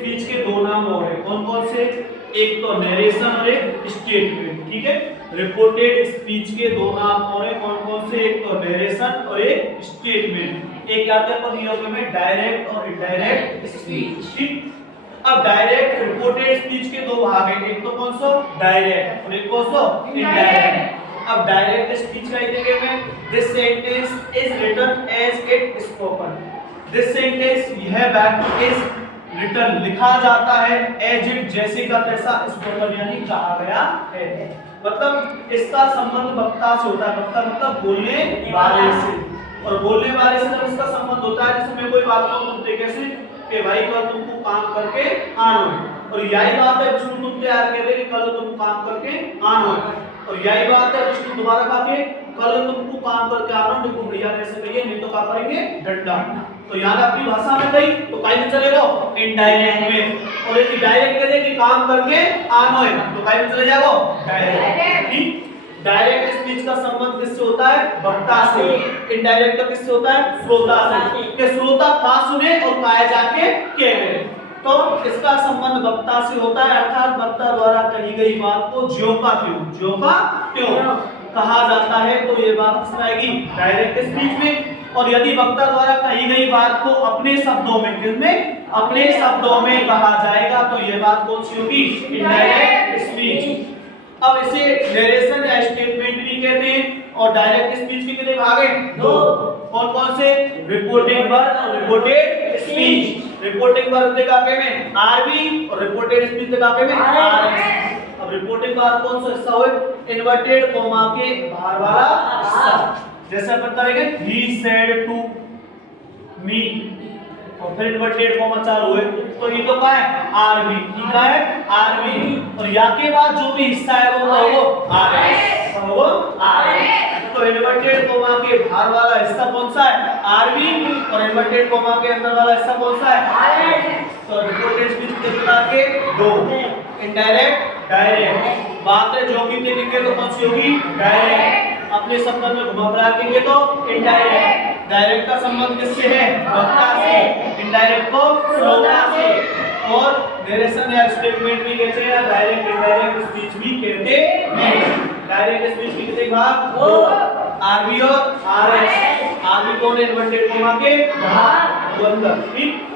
Speech के दो नाम और है, कौन कौन से? एक तो नरेशन और एक स्टेटमेंट, ठीक है। रिपोर्टेड स्पीच के दो नाम और है, कौन कौन से? एक तो नरेशन और एक स्टेटमेंट। एक याद है अपन में डायरेक्ट और इनडायरेक्ट स्पीच, ठीक। अब डायरेक्ट रिपोर्टेड स्पीच के दो भाग हैं, एक तो कौन सा? डायरेक्ट और एक कौन सा? इनडायरेक्ट। अब डायरेक्ट स्पीच का देंगे में this sentence is written as it spoken. This sentence यह वाक्य इज रिटन लिखा जाता है एज इट जैसे का तैसा स्पोकन यानी कहा गया है। मतलब इसका संबंध वक्ता से होता है। वक्ता मतलब बोलने वाले से, और बोलने वाले से जब इसका संबंध होता है, जैसे मैं कोई बात कहूं कैसे कि भाई कल तुमको काम करके आना है, और यही बात है विष्णु तुम तैयार कह रहे कि कल तुम काम करके आना है, और यही बात है विष्णु दोबारा कहा कि कल तुमको काम करके आना, देखो भैया कैसे कहिए नहीं तो क्या करेंगे डंडा। तो यार अपनी भाषा में गई तो काई में चलेगा? इनडायरेक्ट में। और यदि डायरेक्ट कह दे कि काम करके आना है तो काई में चले जाओ? डायरेक्ट, ठीक। डायरेक्ट स्पीच का संबंध किससे होता है? वक्ता से। इनडायरेक्ट का किससे होता है? श्रोता से। कि श्रोता का सुने और काया जाके कहे, तो इसका संबंध वक्ता से होता है, अर्थात वक्ता द्वारा कही गई बात को ज्यों का त्यों कहा जाता है, तो ये बात किस में आएगी? डायरेक्ट स्पीच में। और यदि वक्ता द्वारा कही गई बात को अपने शब्दों में, किसमें? अपने शब्दों में कहा जाएगा, तो ये बात कौन सी होगी? Indirect speech. अब इसे नरेशन या स्टेटमेंट भी कहते हैं। और डायरेक्ट स्पीच के कितने भाग हैं? दो। कौन कौन से? रिपोर्टिंग वर्ब और रिपोर्टेड स्पीच। रिपोर्टिंग वर्ब देखा के में आरबी और रिपोर्टेड स्पीच देखा के में आरएस। अब रिपोर्टिंग वर्ब कौन सा हिस्सा होए? इन्वर्टेड कॉमा के बाहर वाला हिस्सा। जैसे अपन करेंगे ही सेड टू मी, और फिर इन्वर्टेड कॉमा चालू है, तो ये तो क्या है? आरबी। ये क्या है? आरबी। और या के बाद जो भी हिस्सा है वो आरएस, वो आरएस। तो इन्वर्टेड कॉमा के बाहर वाला हिस्सा कौन सा है? आरबी, और इन्वर्टेड कॉमा के अंदर वाला हिस्सा कौन सा है? आरएस। तो रिपोर्टेड स्पीच के प्रकार के दो, इनडायरेक्ट, डायरेक्ट। बातें जो भी लिखेंगे तो कौन सी होगी? डायरेक्ट। अपने शब्द में घुमा फिरा देंगे तो इनडायरेक्ट। डायरेक्ट का संबंध किससे है? वक्ता से। इनडायरेक्ट को श्रोता से। और नरेशन या स्टेटमेंट भी कहते हैं, डायरेक्ट इनडायरेक्ट स्पीच भी कहते हैं। डायरेक्ट स्पीच के कितने भाग? दो, आरबी और आरएस। आरबी कौन है? इन्वर्टेड कॉमा के बाहर, अंदर, ठीक।